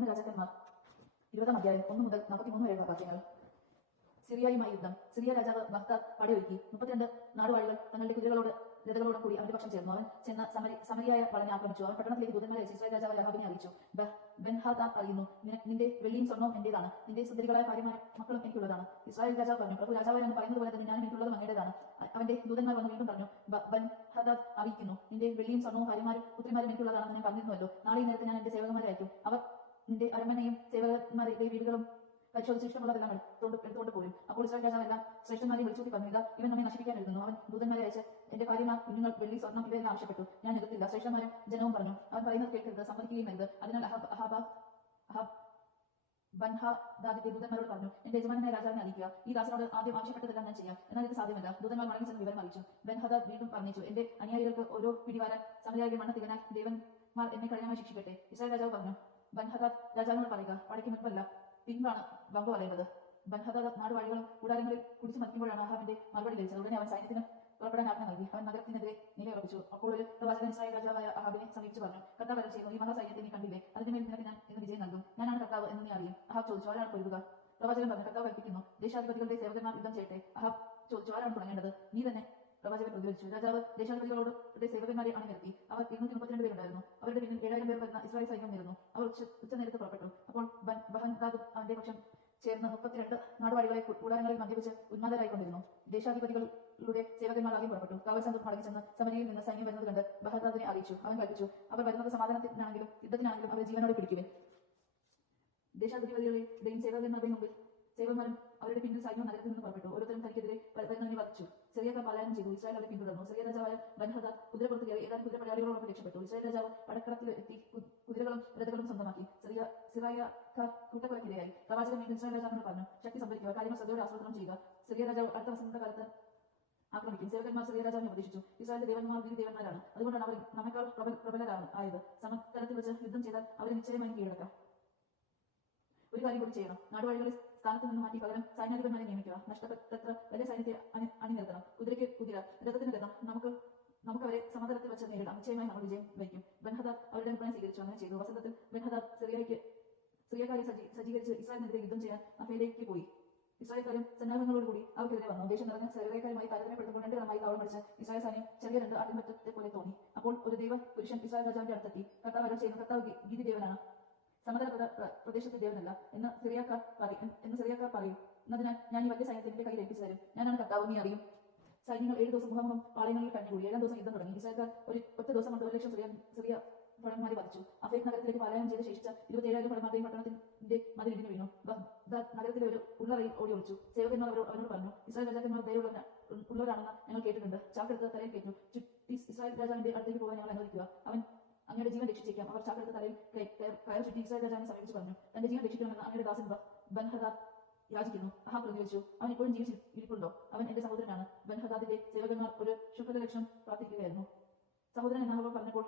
ഒന്ന് രാജാക്കന്മാർ. ഇരുപതാം അധ്യായം ഒന്ന് മുതൽ നാൽപ്പത്തിമൂന്ന് വരെയുള്ള വാക്യങ്ങൾ. സിറിയയുമായി യുദ്ധം. സിറിയ രാജാവ് ബഹ്താദ് പടയൊരുക്കി. മുപ്പത്തിരണ്ട് നാടുവാഴികൾ തങ്ങളുടെ കുതിരകളോട് രഥകളോടും കൂടി അവരുടെ പക്ഷം ചേർന്നു. അവൻ ചെന്ന സമരി സമരിയായ വളഞ്ഞെ ആക്രമിച്ചു. അവൻ പട്ടണത്തിലേക്ക് ദൂതന്മാരെ അയച്ചു ഇസ്രായേൽ രാജാവ് യഹാബിനെ അറിയിച്ചു. ബെൻഹാദാദ് അറിയുന്നു. "നിന- നിന്റെ വെള്ളിയും സ്വർണവും എന്റേതാണ്. നിന്റെ സുന്ദരികളായ ഭാര്യമാരും മക്കളും എനിക്കുള്ളതാണ്. ഇസ്രായേൽ രാജാവ് പറഞ്ഞു പ്രഭു രാജാവ് എന്ന് പറയുന്നത് പോലെ തന്നെ ഞാൻ എനിക്കുള്ളത് അങ്ങയുടേതാണ് അവന്റെ ദൂതന്മാർ വന്ന് വീണ്ടും പറഞ്ഞു "ബ- ബെൻഹദാദ് അറിയിക്കുന്നു. നിന്റെ വെള്ളിയും സ്വർണവും ഭാര്യമാരും പുത്രിമാരും എനിക്കുള്ളതാണെന്ന് ഞാൻ പറഞ്ഞിരുന്നുവല്ലോ. നാളെ നേരത്തെ ഞാൻ എന്റെ സേവകന്മാരെ അയക്കും. അവർ നിന്റെ അരമനയും സേവകന്മാരുടെ വീടുകളും പരിശോധിച്ച് ഇഷ്ടമുള്ളതെല്ലാം എടുത്തുകൊണ്ട് എടുത്തുകൊണ്ട് പോരും അപ്പോൾ ഇസ്രായേൽ രാജാവ് എല്ലാം ശ്രേഷ്ഠന്മാരെ വിളിച്ചൂട്ടി പറഞ്ഞു ഇതാ ഇവൻ നമ്മെ നശിപ്പിക്കാൻ എഴുതുന്നു. അവൻ ദൂതന്മാരെ അയച്ച് എന്റെ ഭാര്യമാർ കുഞ്ഞുങ്ങൾ വെള്ളി സ്വർണം ഇവരെല്ലാം ആവശ്യപ്പെട്ടു. ഞാൻ എതിർത്തില്ല. ശ്രേഷ്ഠന്മാരെ ജനവും പറഞ്ഞു അവൻ പറയുന്നത് കേൾക്കരുത് സമ്മതിക്കുകയും അരുത് അതിനാൽ അഹബ് അഹാബ അഹബ് ബൻഹാദാദിന്റെ പറഞ്ഞു എന്റെ യജമാനായ രാജാവിനെ അറിയിക്കുക. ഈ ദാസനോട് ആദ്യം ആവശ്യപ്പെട്ടതെല്ലാം ഞാൻ ചെയ്യാം. എന്നാൽ ഇത് സാധ്യമല്ല. ദൂതന്മാർ മടങ്ങി ചെന്ന് വിവരം അറിയിച്ചു. ബൻഹദ വീണ്ടും പറഞ്ഞു എന്റെ അനുയായികൾക്ക് ഓരോ പിടിവാരാൻ സമയായി മണ്ണ തികനാൽ ദേവന്മാർ എന്നെ കഠിനമായി ശിക്ഷിക്കട്ടെ. ഇസ്രായേൽ രാജാവ് പറഞ്ഞു ബൻഹദാദ് രാജാവിനോട് പറയുക പടയ്ക്ക് മുൻപല്ല പിൻപാണ് വമ്പ പറയുന്നത് ബൻഹദാദ് നാടുവാഴികളും കൂടാരങ്ങളിൽ കുടിച്ചു മരിക്കുമ്പോഴാണ് അഹാബിന്റെ മറുപടി ലഭിച്ചത്. ഉടനെ അവൻ സൈന്യത്തിന് പുറപ്പെടാൻ ആജ്ഞ നൽകി. അവൻ നഗരത്തിനെതിരെ നിലയുറപ്പിച്ചു അപ്പോൾ ഒരു പ്രവാചകൻ രാജാവായ അഹാബിനെ സമീപിച്ചു പറഞ്ഞു കർത്താവ് വരെ ചെയ്യുന്നു ഈ മഹാസൈന്യത്തെ നീ കണ്ടില്ലേ? അതിന്റെ മേൽ നിനക്ക് ഞാൻ ഇന്ന് വിജയം നൽകും. ഞാനാണ് കർത്താവ് എന്ന് നീ അറിയും. അഹാബ് ചോദിച്ചു ആരാണ് പൊരുതുക? പ്രവാചകൻ പറഞ്ഞു കർത്താവ് കൽപ്പിക്കുന്നു ദേശാധിപതികളുടെ സേവകന്മാർ യുദ്ധം ചെയ്യട്ടെ. അഹാബ് ചോദിച്ചു ആരാണ് തുടങ്ങേണ്ടത് നീ തന്നെ. പ്രവാചകൻ പ്രതികരിച്ചു രാജാവ് ദേശാധിപതികളോട് സേവകന്മാരെ അണിനിരത്തി കു- കൂടാരങ്ങളിൽ മദ്യപിച്ച് ഉന്മാദരായിക്കൊണ്ടിരുന്നു. ദേശാധിപതികളുടെ സേവകന്മാർ ആദ്യം പുറപ്പെട്ടു. കാവൽ സംഘം മടങ്ങി ചെന്ന് സമരിയിൽ നിന്ന് സൈന്യം വരുന്നത് കണ്ട് ബഹദാദിനെ അറിയിച്ചു. അവൻ കൽപ്പിച്ചു അവർ വരുന്നത് സമാധാനത്തിനാണെങ്കിലും യുദ്ധത്തിനാണെങ്കിലും അവരെ ജീവനോടെ പിടിക്കുവിൻ. ദേശാധിപതികളുടെയും സേവകന്മാരുടെയും മുമ്പിൽ സേവന്മാരും അവരുടെ പിന്നിൽ സൈന്യം നഗരത്തിൽ നിന്ന് പുറപ്പെട്ടു. ഓരോരുത്തരും തനിക്കെതിരെ വരുന്നതിനെ വധിച്ചു. ചെറിയ പലായനം ചെയ്തു. ഇസ്രായേൽ അവരെ പിന്തുടർന്നു. ചെറിയ രാജാവായ ബൻഹദ കുതിരപ്പുറത്ത് കയറി ഏതാനും കുതിരപ്പടയാളികളോട് രക്ഷപ്പെട്ടു. ഇസ്രായേൽ രാജാവ് പടക്കളത്തിൽ എത്തി കുതിരകളും രഥകളും സ്വന്തമാക്കി. ചെറിയ സിറായക്കാർ കൂട്ടക്കൊലക്കിരയായി. പ്രവാചകൻ വീണ്ടും ഇസ്രായേൽ രാജാവിനോട് പറഞ്ഞു ശക്തി സംഭരിക്കുക കാര്യങ്ങൾ ശ്രദ്ധയോടെ ആസൂത്രണം ചെയ്യുക. ചെറിയ രാജാവ് അടുത്ത വസന്തകാലത്ത് ആക്രമിക്കും. സേവകന്മാർ ചെറിയ രാജാവിനെ ഉപദേശിച്ചു. ഇസ്രായേലിന്റെ ദേവന്മാർ ദേവന്മാരാണ്. അതുകൊണ്ടാണ് അവർ നമ്മെക്കാൾ പ്രബല പ്രബലരാണ് ആയത്. സമതലത്തിൽ വെച്ച് യുദ്ധം ചെയ്താൽ അവരെ നിശ്ചയമായും കീഴടക്കാം. ഒരു കാര്യം കൂടി ചെയ്യണം. നാടുവാഴികളെ സ്ഥാനത്ത് നിന്ന് മാറ്റി പകരം സൈന്യാധിപന്മാരെ നിയമിക്കുക. നഷ്ടപ്പെട്ടത്ര വലിയ സൈന്യത്തെ അണി അണിനിരത്തണം. കുതിരയ്ക്ക് കുതിര. രഥത്തിന് രഥം. നമുക്ക് നമുക്ക് അവരെ സമതലത്തിൽ വെച്ച് നേരിടാം. നിശ്ചയമായി നമ്മൾ വിജയം വയ്ക്കും ബൻഹദ അവരുടെ അഭിപ്രായം സ്വീകരിച്ചു. അങ്ങനെ ചെയ്തു. വസന്തത്തിൽ ബൻഹദ സിറിയയ്ക്ക് സിറിയക്കാരെ സജ്ജീ സജ്ജീകരിച്ച് ഇസ്രായേലിനെതിരെ യുദ്ധം ചെയ്യാൻ അഫേലേക്ക് പോയി. ഇസ്രായേൽക്കാരും സന്നാഹങ്ങളോടുകൂടി അവർക്കെതിരെ വന്നു. ദേശം നിറഞ്ഞ സിറിയക്കാരുമായി താരതമ്യപ്പെടുത്തുമ്പോൾ രണ്ട് കളമായി താവളം പിടിച്ച് ഇസ്രായേൽ സൈന്യം ചെറിയ രണ്ട് അടിമത്തത്തെ പോലെ തോന്നി. അപ്പോൾ ഒരു ദൈവ പുരുഷൻ ഇസ്രായേൽ രാജാവിന്റെ അടുത്തെത്തി. കർത്താവ് അരുൾ ചെയ്യുന്ന കർത്താവ് ഗീതി ദേവനാണ് സമതല പ്രദ- പ്ര- പ്രദേശത്തെ ദേവനല്ല എന്ന് സിറിയക്കാർ പറയും എന്ന് സിറിയക്കാർ പറയും. എന്നതിനാൽ ഞാൻ ഈ വലിയ സൈന്യത്തിന്റെ കയ്യിൽ ഏൽപ്പിച്ചു തരും. ഞാനാണ് കർത്താവ് നീ അറിയും. സൈന്യങ്ങൾ ഏഴ് ദിവസം മുഖാമുഖം പാളയങ്ങളിൽ കഴിഞ്ഞുകൂടി ഏഴാം ദിവസം യുദ്ധം തുടങ്ങി. ഇസ്രായേൽക്കാർ ഒരു ഒറ്റ ദിവസം കൊണ്ട് ഒരു ലക്ഷം ചെറിയ ചെറിയ ഭടന്മാരെ വധിച്ചു. അഫേക് നഗരത്തിലേക്ക് പലായനം ചെയ്ത് ശേഷിച്ച ഇരുപത്തിയേഴായിരം ഭടന്മാരുടെയും പട്ടണത്തിന്റെ മതിൽ ഇടിഞ്ഞു വീണു. ബഗ്ദാദ് നഗരത്തിലെ ഒരു ഉള്ളറയിൽ ഓടി ഒളിച്ചു. സേവകന്മാർ അവരോട് പറഞ്ഞു ഇസ്രായേൽ രാജാക്കന്മാർ ദയവുള്ള ഉള്ളവരാണെന്ന് ഞങ്ങൾ കേട്ടിട്ടുണ്ട്. ചാക്കെടുത്ത് തലയിൽ കയറ്റു. ഇസ്രായേൽ രാജാവിന്റെ അടുത്തേക്ക് പോകാൻ ഞങ്ങൾ അനുവദിക്കുക. അവൻ അങ്ങയുടെ ജീവൻ രക്ഷിച്ചേക്കാം. അവർ ചാക്കെടുത്ത് തലയിൽ കയ- കയ- കയർ ചുറ്റി ഇസ്രായേൽ രാജാവിനെ സമീപിച്ചു പറഞ്ഞു തന്റെ ജീവൻ രക്ഷിക്കണമെന്ന് അങ്ങയുടെ ദാസൻ ബൻഹദാദ് യാചിക്കുന്നു. അഹാ പ്രതികരിച്ചു അവൻ ഇപ്പോഴും ജീവിച്ച് ഇരിപ്പുണ്ടോ അവൻ എന്റെ സഹോദരനാണ് ബൻഹദാദിന്റെ സേവകന്മാർ ഒരു ശുഭലക്ഷണം പ്രാർത്ഥിക്കുകയായിരുന്നു സഹോദരൻ എന്ന് അവർ പറഞ്ഞപ്പോൾ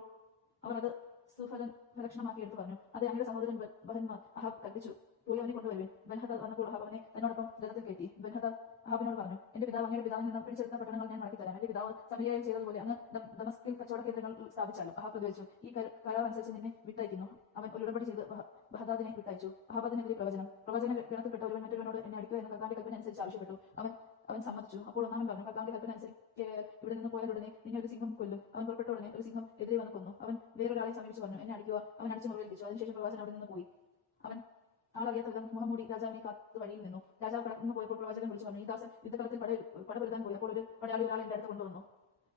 അവർ അത് സുഫലൻ ലക്ഷണമാക്കി എടുത്തു പറഞ്ഞു. അത് അങ്ങയുടെ സഹോദരൻ ബഹന്മാർ അഹാബ് കൽപ്പിച്ചു. പോയി അവനെ കൊണ്ടുവരുവിൻ. ബൻഹദാദ് വന്നപ്പോൾ അഹാബ് അവനെ എന്നോടൊപ്പം രഥത്തിൽ കയറ്റി. ബൻഹദാദ് അഹാബിനോട് പറഞ്ഞു എന്റെ പിതാവ് അങ്ങയുടെ പിതാവിൽ നിന്ന് പിടിച്ചെടുത്ത പട്ടണങ്ങൾ ഞാൻ മാറ്റി തരാം എന്റെ പിതാവ് സമരിയായി ചെയ്തതുപോലെ ദം- ദമസ്കിൽ കച്ചവട കേന്ദ്രങ്ങൾ സ്ഥാപിച്ചാലും? അഹാബ് പ്രതികരിച്ചു. ഈ കര- കരാർ അനുസരിച്ച് നിന്നെ വിട്ടയക്കുന്നു. അവൻ ഒരു ഉടമ്പടി ചെയ്ത് ബഹ- ബഹദാദിനെ വിട്ടയച്ചു. അഹാബാദിനെതിരെ പ്രവചനം. പ്രവചന ഗണത്തിൽപ്പെട്ട ഒരുവൻ മറ്റൊരുവനോട് എന്നെ അടിക്കുക എന്ന് കർത്താവിന്റെ കൽപ്പന അനുസരിച്ച് ആവശ്യപ്പെട്ടു. അവൻ അവൻ സമ്മതിച്ചു. അപ്പോൾ ഒന്നാമൻ പറഞ്ഞു കർത്താവിന്റെ കൽപ്പന അനുസരിച്ച് ഇവിടെ നിന്ന് പോയാൽ ഉടനെ നിന്നെ ഒരു സിംഹം കൊല്ലും. അവൻ പുറപ്പെട്ട ഉടനെ ഒരു സിംഹം എതിരെ വന്ന് കൊന്നു. അവൻ വേറൊരാളെ സമീപിച്ച് പറഞ്ഞു എന്നെ അടിക്കുക. അവൻ അടിച്ചു മുറിവേൽപ്പിച്ചു. അതിനുശേഷം പ്രവാചകൻ അവിടെ നിന്ന് പോയി. അവൻ ആളറിയാത്ത വിധം മുഹമ്മൂടി രാജാവിനെ കാത്ത് വഴിയിൽ നിന്നു. രാജാവ് കടന്നു പോയപ്പോൾ പ്രവാചകൻ വിളിച്ചു പറഞ്ഞു ഈ കാസ് യുദ്ധകാലത്തിൽ പട പടപെടുത്താൻ പോയി അപ്പോൾ ഒരു പടയാളി ഒരാളെ എന്റെ അടുത്ത് കൊണ്ടുവന്നു.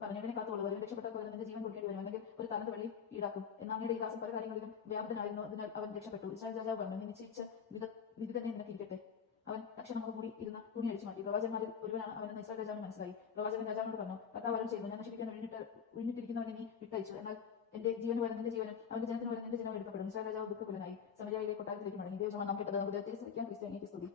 പറഞ്ഞു ഇവനെ കാത്തോളൂ ഒരു രക്ഷപ്പെട്ട നിന്റെ ജീവൻ കൊടുക്കേണ്ടി വരും. അല്ലെങ്കിൽ ഒരു തലത്ത് വഴി ഈടാക്കും എന്നാൽ അങ്ങയുടെ ഈ കാസം പല കാര്യങ്ങളിലും വ്യാപൃതനായിരുന്നു. അതിനാൽ അവൻ രക്ഷപ്പെട്ടു. ഇസ്രായേൽ രാജാവ് പറഞ്ഞു "നീ നിശ്ചയിച്ച വിധ- തന്നെ നിനക്ക് ഇരിക്കട്ടെ. അവൻ തക്ഷണം കൂടി മാറ്റി പ്രവാചകന്മാരിൽ ഒരുവനാണ് അവനെന്ന് ഇസ്രായേൽ രാജാവിന് മനസ്സിലായി. പ്രവാചകൻ രാജാവിനോട് പറഞ്ഞു കർത്താവ് അരുൾ ചെയ്തു ഞാൻ നശിപ്പിക്കാൻ ഒഴിഞ്ഞിട്ട് ഒഴിഞ്ഞിട്ടിരിക്കുന്നവനെ നീ വിട്ടയച്ചു. എന്നാൽ എന്റെ ജീവൻ വരെ നിന്റെ ജീവനും അവന്റെ ജനത്തിന് വരെ നിന്റെ ജനം എടുക്കപ്പെടും. ഇസ്രായേൽ രാജാവ് ദുഃഖകുലനായി സമരിയായിലെ കൊട്ടാരത്തിലേക്ക് മടങ്ങി. ദൈവം നാം കേട്ടത് നമുക്ക് ദൈവത്തെ സ്തുതിക്കാം ക്രിസ്ത്യാനിക്ക് സ്തുതി.